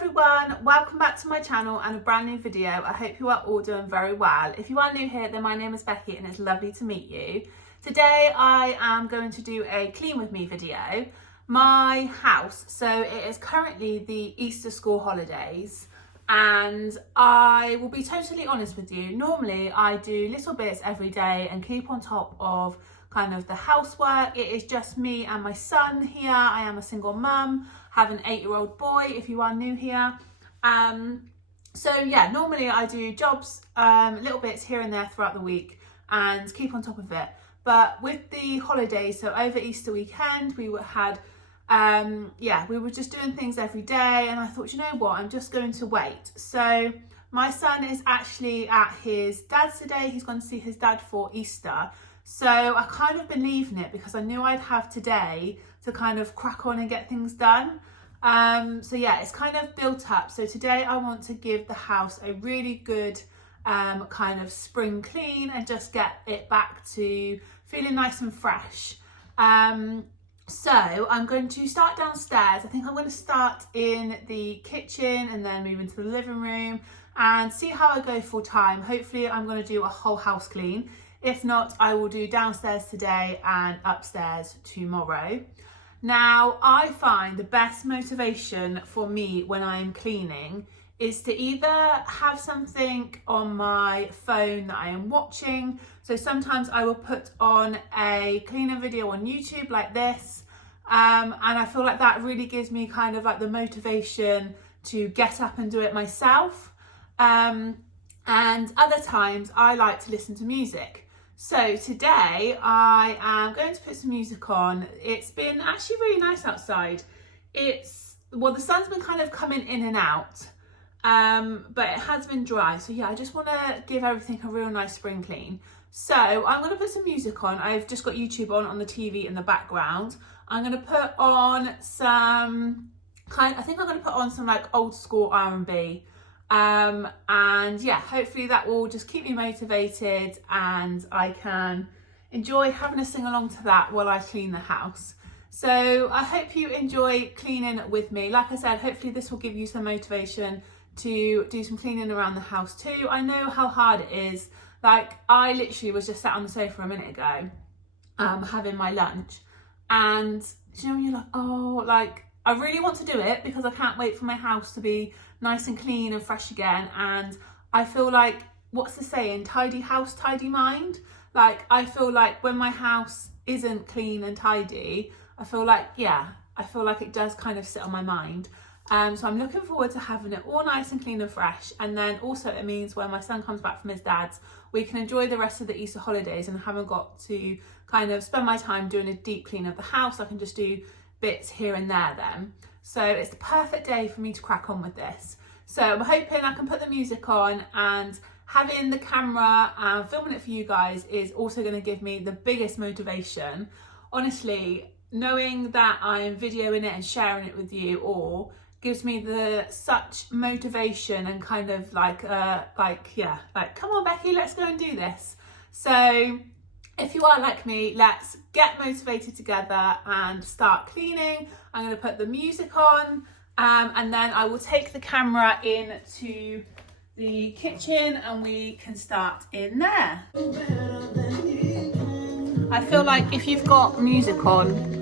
everyone, welcome back to my channel and a brand new video. I hope you are all doing very well. If you are new here, then my name is Becky and it's lovely to meet you. Today I am going to do a clean with me video. My house, so it is currently the Easter school holidays, and I will be totally honest with you. Normally I do little bits every day and keep on top of kind of the housework. It is just me and my son here. I am a single mum, have an 8-year-old boy if you are new here. So yeah, normally I do jobs, little bits here and there throughout the week and keep on top of it. But with the holidays, so over Easter weekend, we were just doing things every day, and I thought, you know what, I'm just going to wait. So my son is actually at his dad's today. He's gone to see his dad for Easter. So I kind of been leaving it because I knew I'd have today to kind of crack on and get things done. So yeah, it's kind of built up. So today I want to give the house a really good kind of spring clean and just get it back to feeling nice and fresh. So I'm going to start downstairs. I think I'm going to start in the kitchen and then move into the living room and see how I go for time. Hopefully I'm going to do a whole house clean. If not, I will do downstairs today and upstairs tomorrow. Now, I find the best motivation for me when I'm cleaning is to either have something on my phone that I am watching. So sometimes I will put on a cleaner video on YouTube like this. And I feel like that really gives me kind of like the motivation to get up and do it myself. And other times I like to listen to music. So today I am going to put some music on. It's been actually really nice outside. The sun's been kind of coming in and out, but it has been dry. So yeah, I just want to give everything a real nice spring clean. So I'm going to put some music on. I've just got YouTube on the TV in the background. I'm going to put on some like old school R&B. And yeah, hopefully that will just keep me motivated and I can enjoy having a sing along to that while I clean the house. So I hope you enjoy cleaning with me. Like I said, hopefully this will give you some motivation to do some cleaning around the house too. I know how hard it is. Like, I literally was just sat on the sofa a minute ago, having my lunch, and you know, when you're like, oh, like, I really want to do it because I can't wait for my house to be nice and clean and fresh again. And I feel like, what's the saying? Tidy house, tidy mind. Like, I feel like when my house isn't clean and tidy, I feel like it does kind of sit on my mind. So I'm looking forward to having it all nice and clean and fresh. And then also it means when my son comes back from his dad's, we can enjoy the rest of the Easter holidays and haven't got to kind of spend my time doing a deep clean of the house. I can just do bits here and there then. So it's the perfect day for me to crack on with this. So I'm hoping I can put the music on, and having the camera and filming it for you guys is also going to give me the biggest motivation. Honestly, knowing that I'm videoing it and sharing it with you all gives me such motivation and kind of like come on Becky, let's go and do this. So if you are like me, let's get motivated together and start cleaning. I'm going to put the music on, and then I will take the camera into the kitchen and we can start in there. I feel like if you've got music on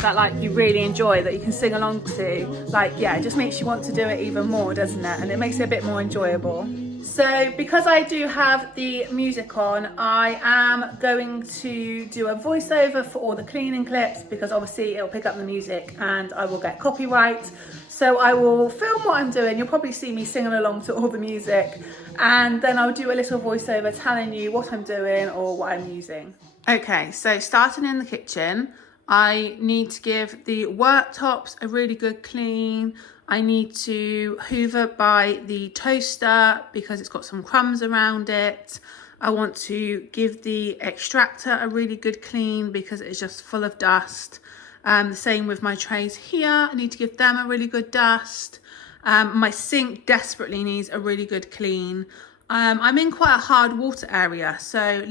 that like you really enjoy, that you can sing along to, like, yeah, it just makes you want to do it even more, doesn't it? And it makes it a bit more enjoyable. So because I do have the music on, I am going to do a voiceover for all the cleaning clips because obviously it'll pick up the music and I will get copyright. So I will film what I'm doing. You'll probably see me singing along to all the music, and then I'll do a little voiceover telling you what I'm doing or what I'm using. Okay, so starting in the kitchen, I need to give the worktops a really good clean. I need to hoover by the toaster because it's got some crumbs around it. I want to give the extractor a really good clean because it's just full of dust. The same with my trays here. I need to give them a really good dust. My sink desperately needs a really good clean. I'm in quite a hard water area, so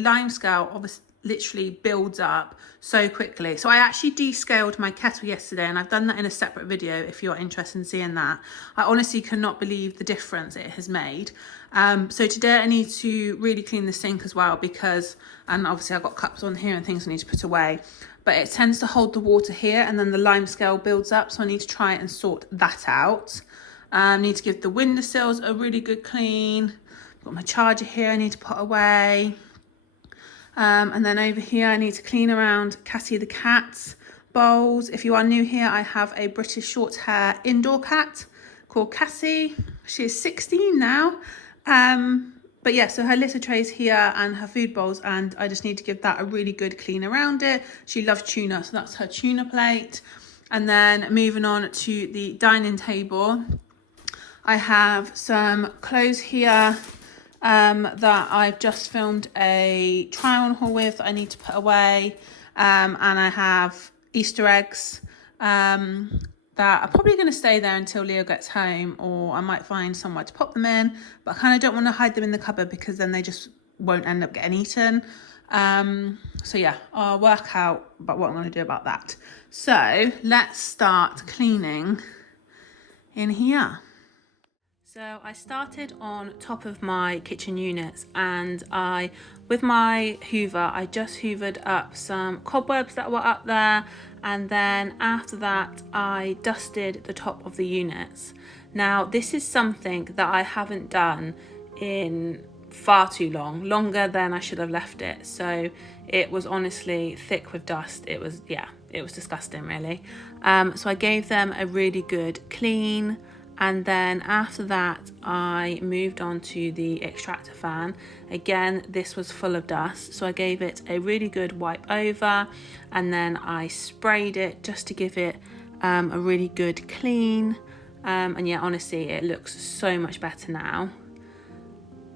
literally builds up so quickly. So I actually descaled my kettle yesterday, and I've done that in a separate video if you're interested in seeing that. I honestly cannot believe the difference it has made. So today I need to really clean the sink as well, because, and obviously I've got cups on here and things I need to put away, but it tends to hold the water here and then the lime scale builds up. So I need to try and sort that out. Need to give the windowsills a really good clean. Got my charger here I need to put away. And then over here I need to clean around Cassie the cat's bowls. If you are new here, I have a British short hair indoor cat called Cassie. She is 16 now. But yeah, so her litter trays here and her food bowls, and I just need to give that a really good clean around it. She loves tuna, so that's her tuna plate. And then moving on to the dining table, I have some clothes here that I've just filmed a try on haul with that I need to put away. And I have Easter eggs that are probably going to stay there until Leo gets home, or I might find somewhere to pop them in, but I kind of don't want to hide them in the cupboard because then they just won't end up getting eaten. So yeah, I'll work out about what I'm going to do about that. So let's start cleaning in here. So I started on top of my kitchen units, and with my hoover, I just hoovered up some cobwebs that were up there, and then after that I dusted the top of the units. Now this is something that I haven't done in far too long, longer than I should have left it. So it was honestly thick with dust. It was disgusting really. So I gave them a really good clean. And then after that, I moved on to the extractor fan. Again, this was full of dust, so I gave it a really good wipe over, and then I sprayed it just to give it a really good clean. And yeah, honestly, it looks so much better now.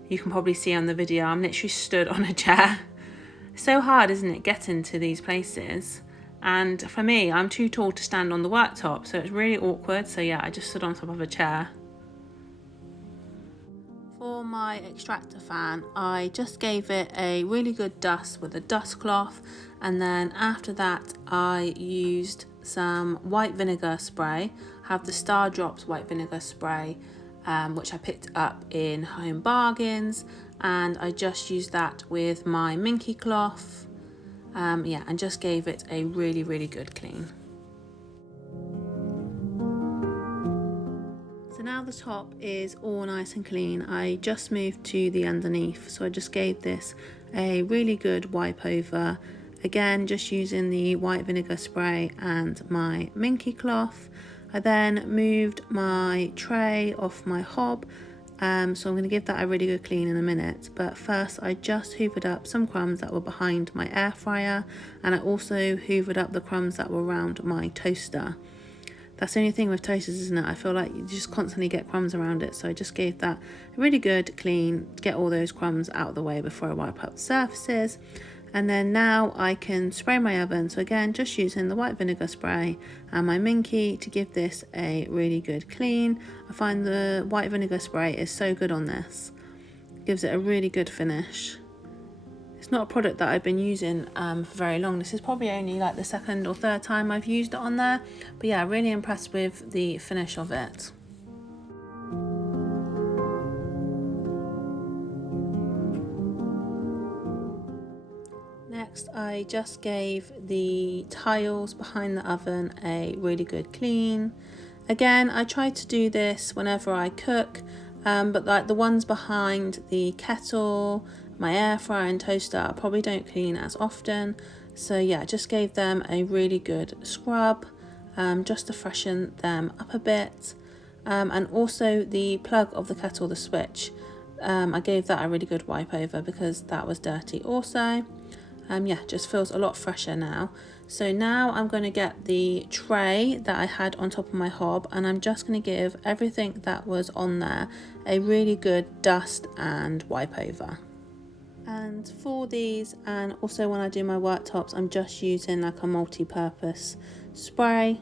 You can probably see on the video, I'm literally stood on a chair. So hard, isn't it, getting to these places? And for me, I'm too tall to stand on the worktop, so it's really awkward. So yeah, I just stood on top of a chair. For my extractor fan, I just gave it a really good dust with a dust cloth, and then after that I used some white vinegar spray. I have the Star Drops white vinegar spray, which I picked up in Home Bargains, and I just used that with my minky cloth. And just gave it a really, really good clean. So now the top is all nice and clean. I just moved to the underneath, so I just gave this a really good wipe over. Again, just using the white vinegar spray and my minky cloth. I then moved my tray off my hob. So I'm going to give that a really good clean in a minute, but first I just hoovered up some crumbs that were behind my air fryer, and I also hoovered up the crumbs that were around my toaster. That's the only thing with toasters, isn't it? I feel like you just constantly get crumbs around it, so I just gave that a really good clean, get all those crumbs out of the way before I wipe up the surfaces. And then now I can spray my oven. So again, just using the white vinegar spray and my minky to give this a really good clean. I find the white vinegar spray is so good on this. It gives it a really good finish. It's not a product that I've been using for very long. This is probably only like the second or third time I've used it on there. But yeah, really impressed with the finish of it. Next, I just gave the tiles behind the oven a really good clean. Again, I try to do this whenever I cook, but like the ones behind the kettle, my air fryer and toaster, I probably don't clean as often. So yeah, just gave them a really good scrub, just to freshen them up a bit. And also the plug of the kettle, the switch, I gave that a really good wipe over because that was dirty also. Just feels a lot fresher now. So now I'm going to get the tray that I had on top of my hob, and I'm just going to give everything that was on there a really good dust and wipe over. And for these, and also when I do my worktops, I'm just using like a multi-purpose spray.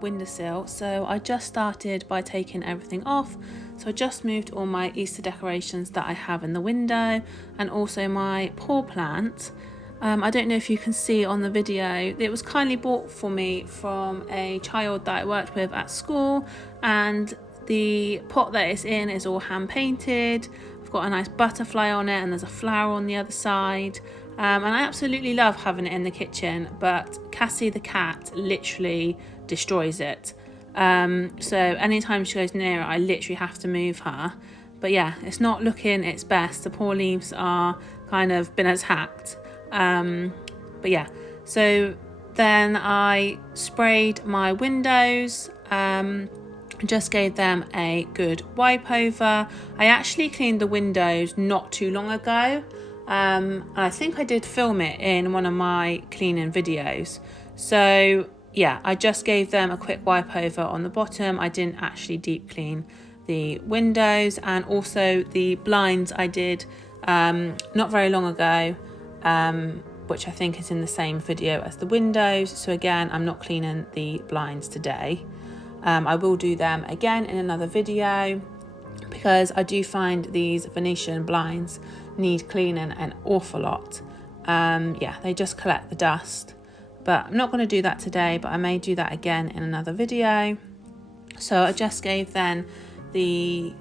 windowsill. So I just started by taking everything off. So I just moved all my Easter decorations that I have in the window, and also my paw plant. I don't know if you can see on the video, it was kindly bought for me from a child that I worked with at school, and the pot that it's in is all hand painted. I've got a nice butterfly on it and there's a flower on the other side. And I absolutely love having it in the kitchen, but Cassie the cat literally destroys it. So anytime she goes near it, I literally have to move her. But yeah, it's not looking its best. The poor leaves are kind of been attacked. But yeah, so then I sprayed my windows, just gave them a good wipe over. I actually cleaned the windows not too long ago. And I think I did film it in one of my cleaning videos. So yeah, I just gave them a quick wipe over on the bottom. I didn't actually deep clean the windows, and also the blinds I did not very long ago, which I think is in the same video as the windows. So again, I'm not cleaning the blinds today. I will do them again in another video, because I do find these Venetian blinds need cleaning an awful lot. Yeah, they just collect the dust, but I'm not going to do that today, but I may do that again in another video. So I just gave then the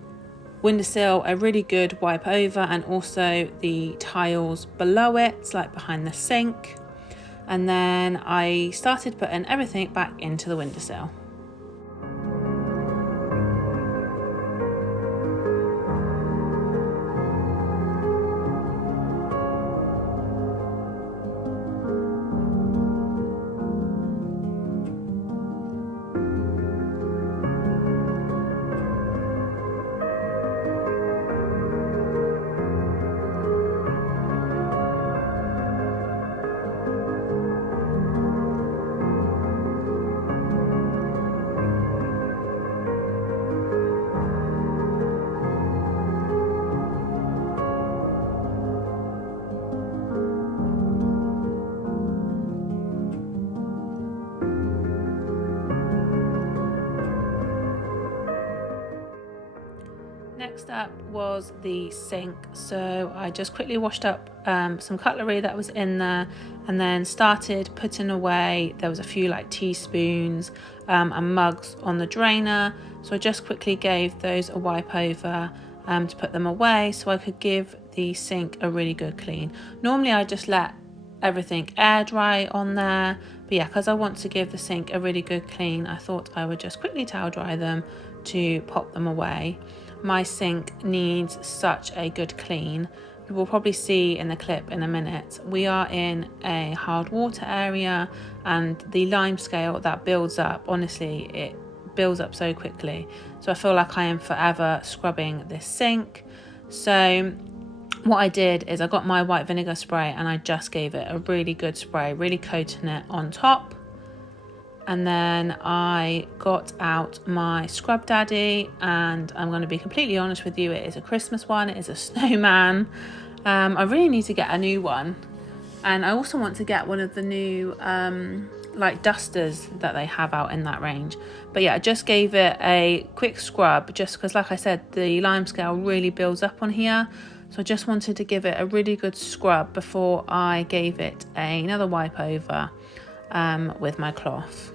windowsill a really good wipe over, and also the tiles below it, like behind the sink. And then I started putting everything back into the windowsill. Next up was the sink. So I just quickly washed up some cutlery that was in there, and then started putting away. There was a few like teaspoons and mugs on the drainer, so I just quickly gave those a wipe over to put them away, so I could give the sink a really good clean. Normally I just let everything air dry on there, but yeah, because I want to give the sink a really good clean, I thought I would just quickly towel dry them to pop them away. My sink needs such a good clean. You will probably see in the clip in a minute. We are in a hard water area, and the lime scale that builds up, honestly, it builds up so quickly. So I feel like I am forever scrubbing this sink. So what I did is I got my white vinegar spray and I just gave it a really good spray, really coating it on top. And then I got out my Scrub Daddy, and I'm going to be completely honest with you, it is a Christmas one, it is a snowman. I really need to get a new one, and I also want to get one of the new like dusters that they have out in that range. But yeah, I just gave it a quick scrub, just because like I said, the lime scale really builds up on here. So I just wanted to give it a really good scrub before I gave it another wipe over with my cloth.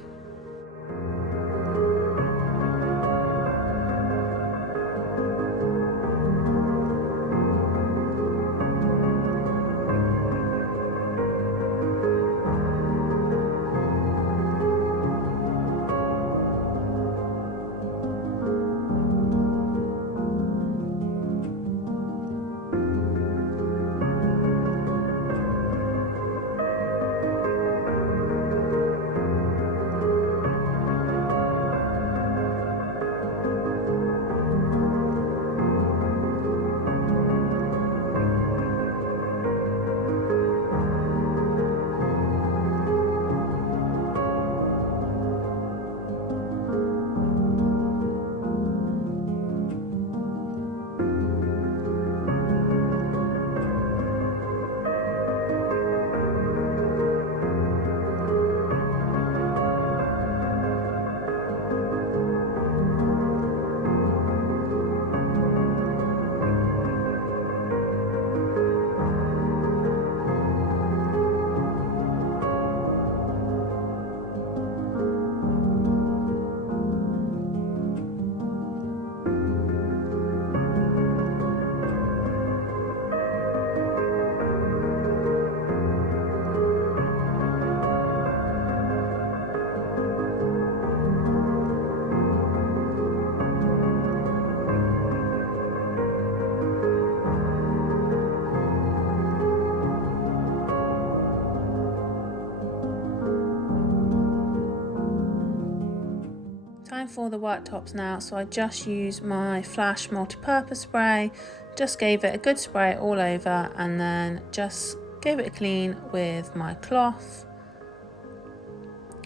for the worktops now, so I just used my Flash multi-purpose spray, just gave it a good spray all over, and then just gave it a clean with my cloth.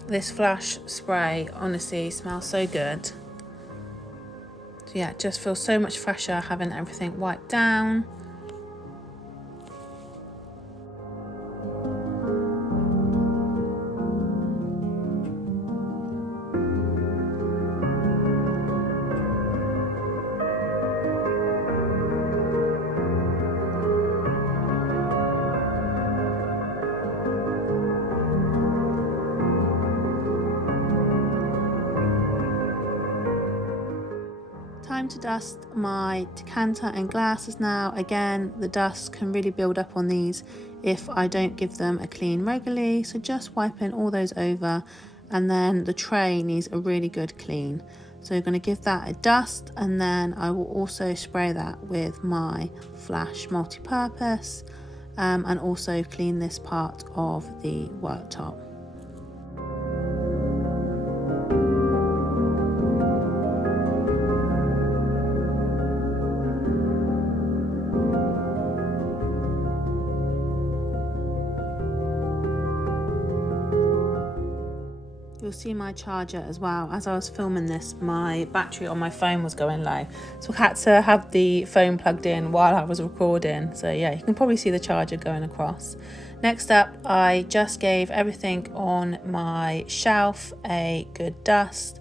This Flash spray honestly smells so good. So yeah, it just feels so much fresher having everything wiped down. Time to dust my decanter and glasses now. Again, the dust can really build up on these if I don't give them a clean regularly, so just wiping all those over, and then the tray needs a really good clean. So I'm going to give that a dust, and then I will also spray that with my Flash multi-purpose, and also clean this part of the worktop. You'll see my charger as well. As I was filming this, my battery on my phone was going low, so I had to have the phone plugged in while I was recording. So yeah, you can probably see the charger going across. Next up, I just gave everything on my shelf a good dust.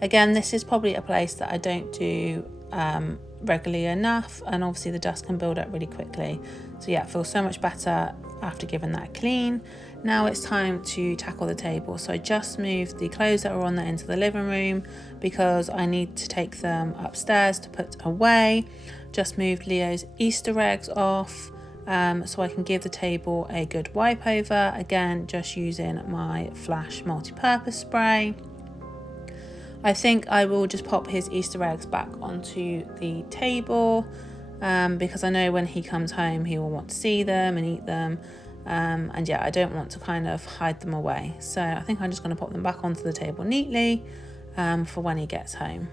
Again, this is probably a place that I don't do regularly enough, and obviously the dust can build up really quickly. So yeah, it feels so much better after giving that a clean. Now it's time to tackle the table. So I just moved the clothes that were on there into the living room because I need to take them upstairs to put away. Just moved Leo's Easter eggs off so I can give the table a good wipe over. Again, just using my Flash multi-purpose spray. I think I will just pop his Easter eggs back onto the table because I know when he comes home he will want to see them and eat them. And yeah, I don't want to kind of hide them away. So I think I'm just going to pop them back onto the table neatly for when he gets home.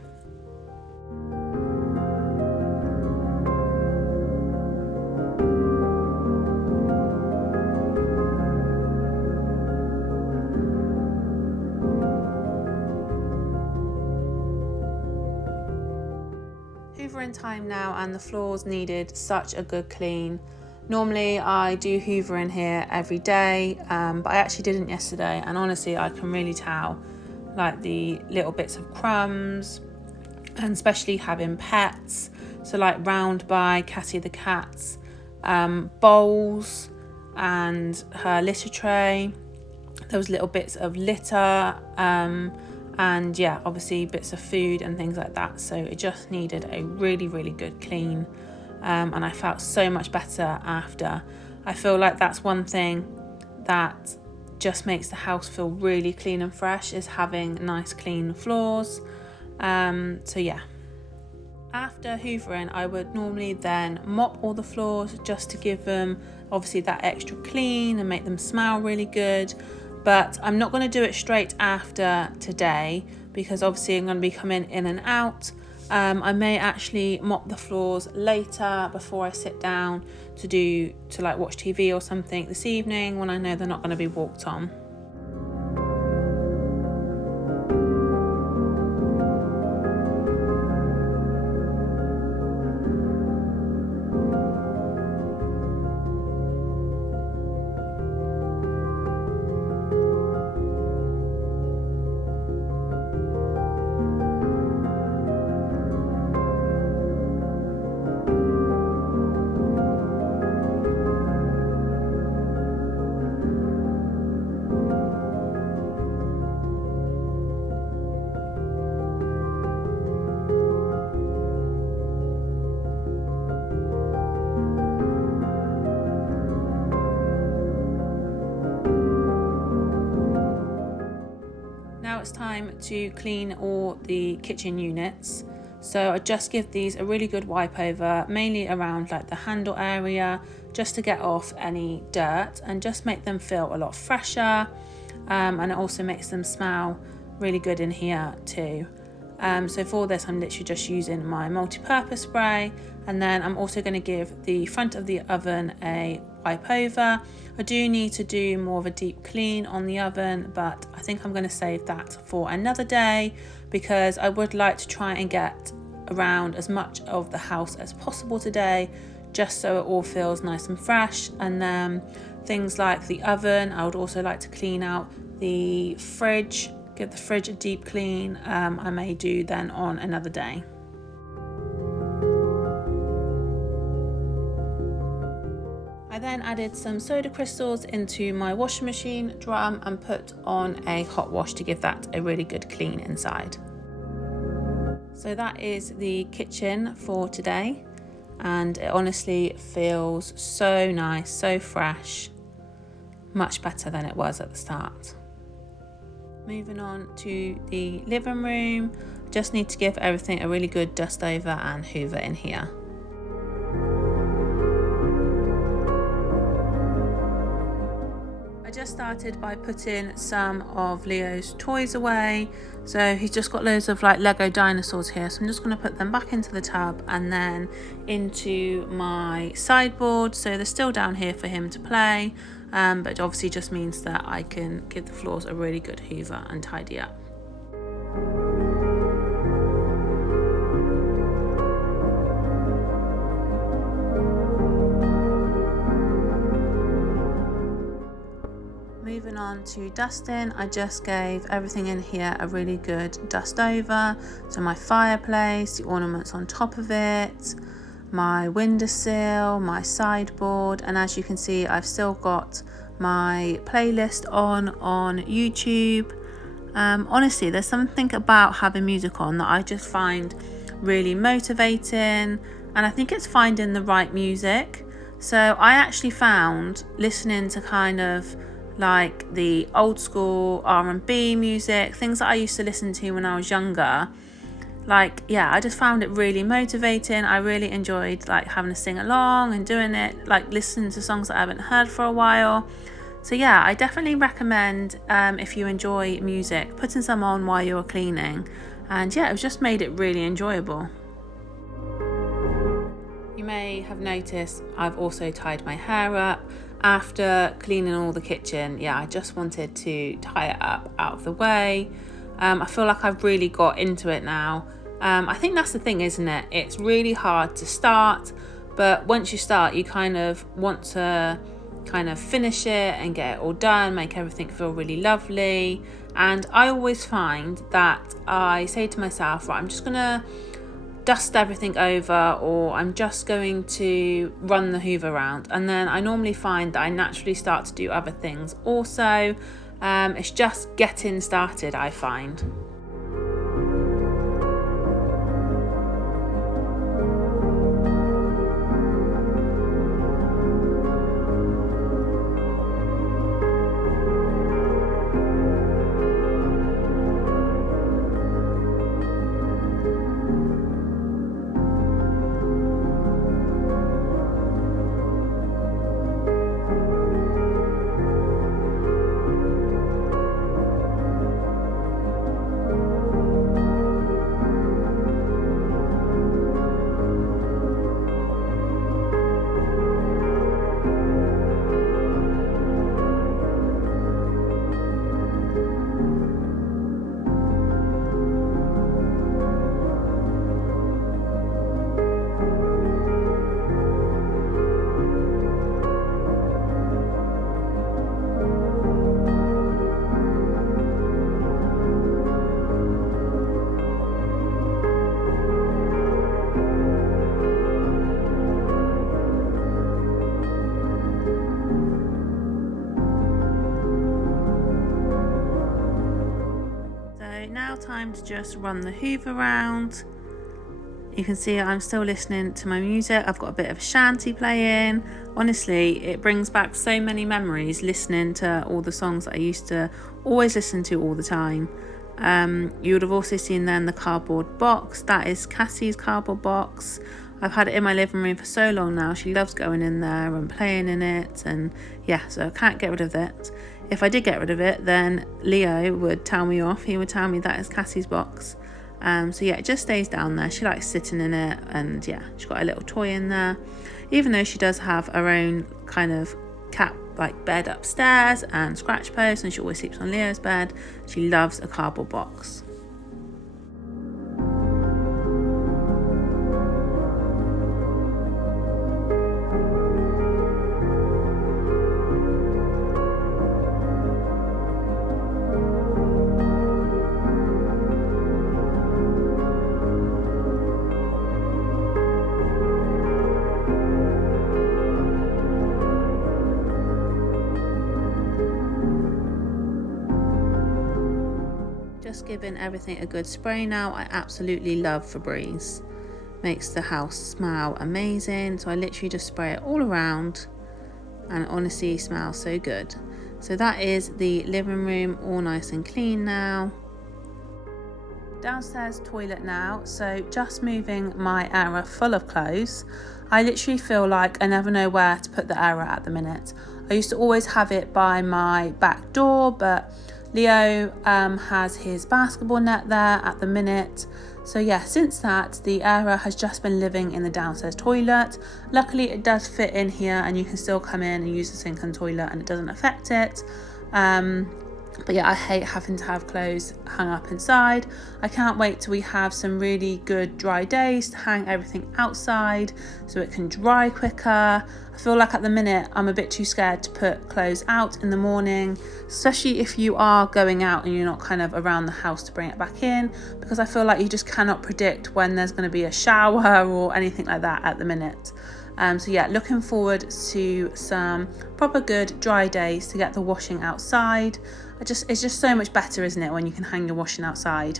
Hoovering time now, and the floors needed such a good clean. Normally I do hoover in here every day, but I actually didn't yesterday, and honestly I can really tell like the little bits of crumbs, and especially having pets, so like round by Cassie the cat's bowls and her litter tray, there was little bits of litter and yeah, obviously bits of food and things like that, so it just needed a really good clean. And I felt so much better after. I feel like that's one thing that just makes the house feel really clean and fresh, is having nice clean floors. So yeah. After hoovering, I would normally then mop all the floors just to give them obviously that extra clean and make them smell really good. But I'm not going to do it straight after today because obviously I'm going to be coming in and out. I may actually mop the floors later before I sit down to like watch TV or something this evening when I know they're not going to be walked on. It's time to clean all the kitchen units, so I just give these a really good wipe over, mainly around like the handle area, just to get off any dirt and just make them feel a lot fresher, and it also makes them smell really good in here too. So for this, I'm literally just using my multi-purpose spray, and then I'm also going to give the front of the oven a wipe over. I do need to do more of a deep clean on the oven, but I think I'm going to save that for another day, because I would like to try and get around as much of the house as possible today, just so it all feels nice and fresh. And then things like the oven, I would also like to clean out the fridge, give the fridge a deep clean. I may do then on another day. I then added some soda crystals into my washing machine drum and put on a hot wash to give that a really good clean inside. So that is the kitchen for today, and it honestly feels so nice, so fresh, much better than it was at the start. Moving on to the living room, just need to give everything a really good dust over and hoover in here. I just started by putting some of Leo's toys away. So he's just got loads of like Lego dinosaurs here, so I'm just going to put them back into the tub and then into my sideboard, so they're still down here for him to play, but it obviously just means that I can give the floors a really good hoover and tidy up. Moving on to dusting, I just gave everything in here a really good dust over. So my fireplace, the ornaments on top of it, my windowsill, my sideboard, and as you can see, I've still got my playlist on YouTube. Honestly, there's something about having music on that I just find really motivating, and I think it's finding the right music. So I actually found listening to kind of like the old school R&B music, things that I used to listen to when I was younger, I just found it really motivating. I really enjoyed like having to sing along and doing it, like listening to songs that I haven't heard for a while. So yeah, I definitely recommend if you enjoy music, putting some on while you're cleaning, and yeah, it just made it really enjoyable. You may have noticed I've also tied my hair up. After cleaning all the kitchen, I just wanted to tie it up out of the way. I feel like I've really got into it now. I think that's the thing, isn't it? It's really hard to start, but once you start, you kind of want to kind of finish it and get it all done, make everything feel really lovely. And I always find that I say to myself, right, I'm just gonna dust everything over, or I'm just going to run the hoover around, and then I normally find that I naturally start to do other things also. It's just getting started, I find. Now time to just run the hoover around. You can see I'm still listening to my music. I've got a bit of a shanty playing. Honestly, it brings back so many memories listening to all the songs that I used to always listen to all the time. You would have also seen then the cardboard box. That is Cassie's cardboard box. I've had it in my living room for so long now. She loves going in there and playing in it, and so I can't get rid of it. If I did get rid of it, then Leo would tell me off. He would tell me that is Cassie's box. So yeah, it just stays down there. She likes sitting in it, and yeah, she's got a little toy in there. Even though she does have her own kind of cat like bed upstairs and scratch post, and she always sleeps on Leo's bed, she loves a cardboard box. Just giving everything a good spray now. I absolutely love Febreze. Makes the house smell amazing. So I literally just spray it all around, and it honestly smells so good. So that is the living room, all nice and clean now. Downstairs toilet now. So just moving my area full of clothes. I literally feel like I never know where to put the area at the minute. I used to always have it by my back door, but Leo has his basketball net there at the minute. So yeah, since that, the area has just been living in the downstairs toilet. Luckily it does fit in here, and you can still come in and use the sink and toilet, and it doesn't affect it. But yeah, I hate having to have clothes hung up inside. I can't wait till we have some really good dry days to hang everything outside so it can dry quicker. I feel like at the minute I'm a bit too scared to put clothes out in the morning, especially if you are going out and you're not kind of around the house to bring it back in, because I feel like you just cannot predict when there's going to be a shower or anything like that at the minute. So yeah, looking forward to some proper good dry days to get the washing outside. It's just so much better, isn't it, when you can hang your washing outside.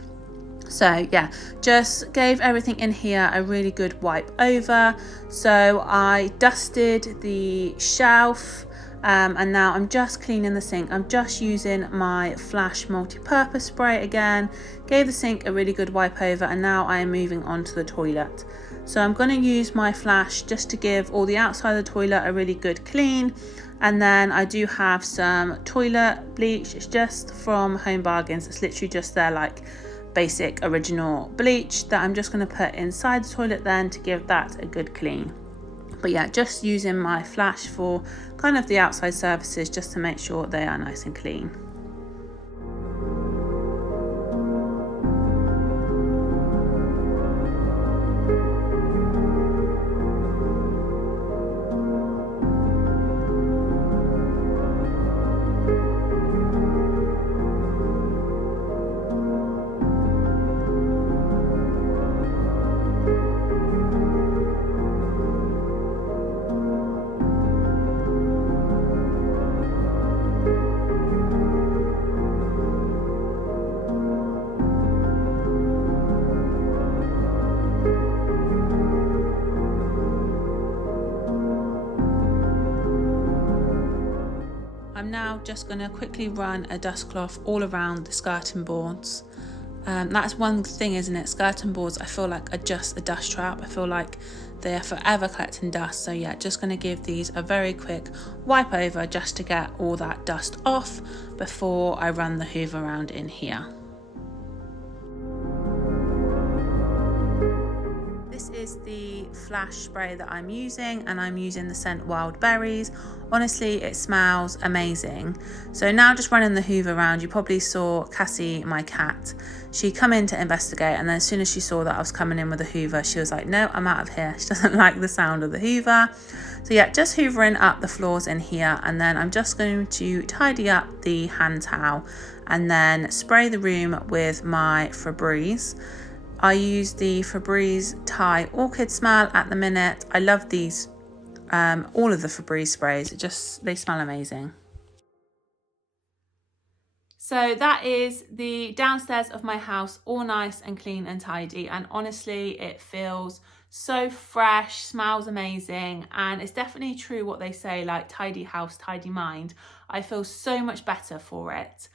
So yeah, just gave everything in here a really good wipe over. So I dusted the shelf, and now I'm just cleaning the sink. I'm just using my Flash multi-purpose spray again. Gave the sink a really good wipe over, and now I am moving on to the toilet. So I'm going to use my Flash just to give all the outside of the toilet a really good clean. And then I do have some toilet bleach. It's just from Home Bargains. It's literally just their like basic original bleach that I'm just going to put inside the toilet then to give that a good clean. But yeah, just using my Flash for kind of the outside surfaces just to make sure they are nice and clean. I'm now just going to quickly run a dust cloth all around the skirting boards. That's one thing, isn't it? Skirting boards, I feel like, are just a dust trap. I feel like they're forever collecting dust. So yeah, just going to give these a very quick wipe over just to get all that dust off before I run the hoover around in here. This is the Flash spray that I'm using, and I'm using the scent Wild Berries. Honestly, it smells amazing. So now just running the hoover around, you probably saw Cassie, my cat. She come in to investigate, and then as soon as she saw that I was coming in with a hoover, she was like, no, I'm out of here. She doesn't like the sound of the hoover. So yeah, just hoovering up the floors in here, and then I'm just going to tidy up the hand towel and then spray the room with my Febreze. I use the Febreze Thai Orchid smell at the minute. I love these, all of the Febreze sprays. They smell amazing. So that is the downstairs of my house, all nice and clean and tidy. And honestly, it feels so fresh, smells amazing. And it's definitely true what they say, like tidy house, tidy mind. I feel so much better for it.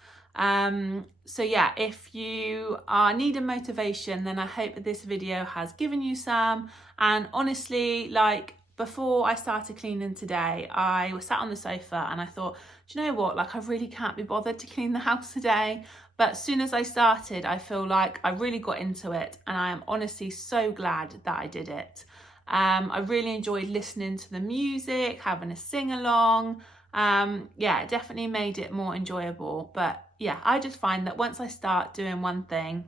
So yeah, if you are needing motivation, then I hope that this video has given you some. And honestly, like before I started cleaning today, I was sat on the sofa and I thought, do you know what, like I really can't be bothered to clean the house today. But as soon as I started, I feel like I really got into it, and I am honestly so glad that I did it. I really enjoyed listening to the music, having a sing along. Yeah, it definitely made it more enjoyable. But yeah, I just find that once I start doing one thing,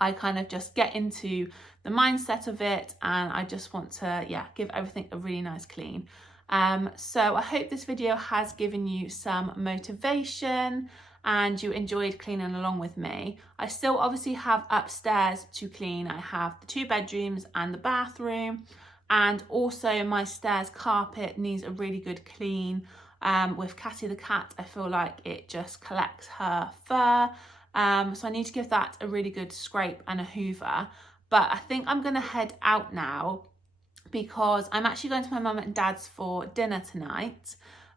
I kind of just get into the mindset of it, and I just want to, yeah, give everything a really nice clean. So I hope this video has given you some motivation and you enjoyed cleaning along with me. I still obviously have upstairs to clean. I have the 2 bedrooms and the bathroom, and also my stairs carpet needs a really good clean. With Catty the cat, I feel like it just collects her fur. So I need to give that a really good scrape and a hoover. But I think I'm going to head out now because I'm actually going to my mum and dad's for dinner tonight.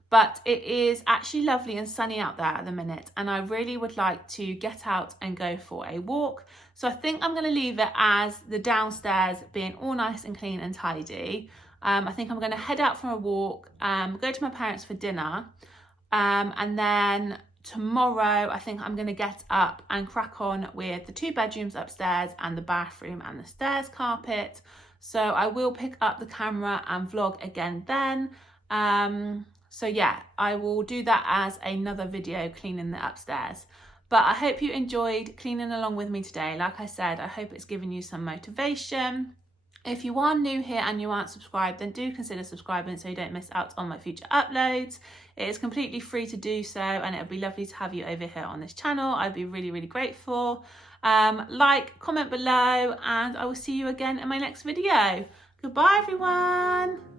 But it is actually lovely and sunny out there at the minute, and I really would like to get out and go for a walk. So I think I'm going to leave it as the downstairs being all nice and clean and tidy. I think I'm going to head out for a walk, go to my parents for dinner, and then tomorrow I think I'm going to get up and crack on with the 2 bedrooms upstairs and the bathroom and the stairs carpet. So I will pick up the camera and vlog again then. So yeah, I will do that as another video, cleaning the upstairs. But I hope you enjoyed cleaning along with me today. Like I said, I hope it's given you some motivation. If you are new here and you aren't subscribed, then do consider subscribing so you don't miss out on my future uploads. It is completely free to do so, and it would be lovely to have you over here on this channel. I'd be really, really grateful. Like, comment below, and I will see you again in my next video. Goodbye, everyone.